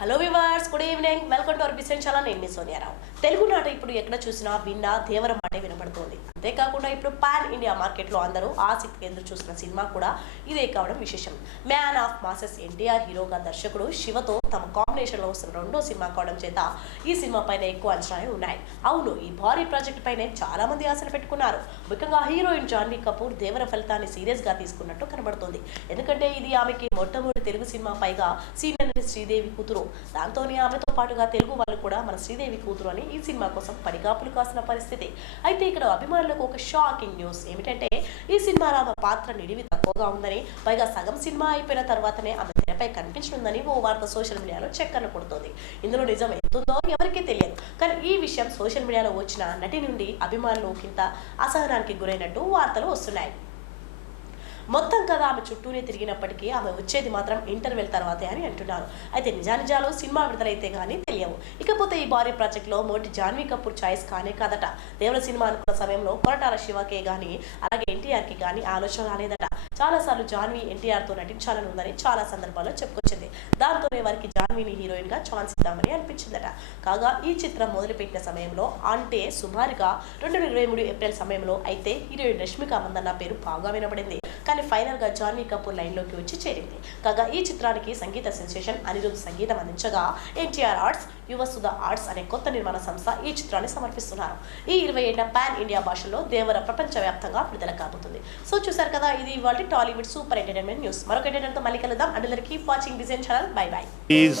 Hello viewers good evening welcome to our BCN channel నేను మీ సోనియారావు తెలుగు నాట ఇప్పుడు ఎక్కడ చూసినా విన్నా దేవర మాటే వినపడుతోంది. అంతేకాకుండా ఇప్పుడు పాన్ ఇండియా మార్కెట్లో అందరూ ఆసక్తి ఎదురు చూస్తున్న సినిమా కూడా ఇదే కావడం విశేషం. మ్యాన్ ఆఫ్ మాసెస్ ఎన్టీఆర్ హీరోగా దర్శకుడు శివతో తమ కాంబినేషన్లో వస్తున్న రెండో సినిమా కావడం చేత ఈ సినిమా పైన ఎక్కువ అంచనాలు ఉన్నాయి. అవును ఈ భారీ ప్రాజెక్ట్ పైనే చాలా మంది ఆశలు పెట్టుకున్నారు. ముఖ్యంగా హీరోయిన్ జాన్వీ కపూర్ దేవర ఫలితాన్ని సీరియస్గా తీసుకున్నట్టు కనబడుతోంది. ఎందుకంటే ఇది ఆమెకి మొట్టమొదటి తెలుగు సినిమా పైగా సీనియర్ నటి శ్రీదేవి కూతురు. దాంతోనే ఆమెతో పాటుగా తెలుగు వాళ్ళు కూడా మన శ్రీదేవి కూతురు అని ఈ సినిమా కోసం పడిగాపులు కాసిన పరిస్థితి. అయితే ఇక్కడ అభిమానులకు ఒక షాకింగ్ న్యూస్ ఏమిటంటే ఈ సినిమాలో ఆమె పాత్ర నిడివి తక్కువగా ఉందని పైగా సగం సినిమా అయిపోయిన తర్వాతనే ఆమె తెరపై కనిపించనుందని ఓ వార్త సోషల్ మీడియాలో చక్కర్లు కొడుతోంది. ఇందులో నిజం ఎంతుందో ఎవరికీ తెలియదు. కానీ ఈ విషయం సోషల్ మీడియాలో వచ్చిన నటి నుండి అభిమానులు కింద అసహనానికి గురైనట్టు వార్తలు వస్తున్నాయి. మొత్తం కథ ఆమె చుట్టూనే తిరిగినప్పటికీ ఆమె వచ్చేది మాత్రం ఇంటర్వెల్ తర్వాతే అని అంటున్నారు. అయితే నిజానిజాలు సినిమా విడుదలైతే కానీ తెలియవు. ఇకపోతే ఈ భారీ ప్రాజెక్ట్లో మొదటి జాన్వీ కపూర్ చాయిస్ కానే కాదట. దేవుల సినిమా అనుకున్న సమయంలో కొరటాల శివకే కానీ అలాగే ఎన్టీఆర్కి కానీ ఆలోచన రాలేదట. చాలాసార్లు జాన్వీ ఎన్టీఆర్తో నటించాలని ఉందని చాలా సందర్భాల్లో చెప్పుకొచ్చింది. దాంతోనే వారికి జాన్వీని హీరోయిన్గా ఛాన్స్ ఇద్దామని అనిపించిందట. కాగా ఈ చిత్రం మొదలుపెట్టిన సమయంలో అంటే సుమారుగా రెండు వేల ఇరవై మూడు ఏప్రిల్ సమయంలో అయితే హీరోయిన్ రష్మిక మందన్న పేరు బాగా వినబడింది. కానీ ఫైనల్గా జాన్వీ కపూర్ లైన్లోకి వచ్చి చేరింది. కాగా ఈ చిత్రానికి సంగీత సెన్సేషన్ అనిరుద్ధ్ సంగీతం అందించగా ఎన్టీఆర్ ఆర్ట్స్ యువ సుధా ఆర్ట్స్ అనే కొత్త నిర్మాణ సంస్థ ఈ చిత్రాన్ని సమర్పిస్తున్నారు. ఈ ఇరవై ఏళ్ళ పాన్ ఇండియా భాషలో దేవర ప్రపంచవ్యాప్తంగా విడుదల కాబోతుంది. సో చూసారు కదా ఇది ఇవాళ టాలీవుడ్ సూపర్ ఎంటర్టైన్మెంట్ న్యూస్. మరొక entertainment మళ్ళీ కలుద్దాం. అందరికీ watching design channel bye bye Please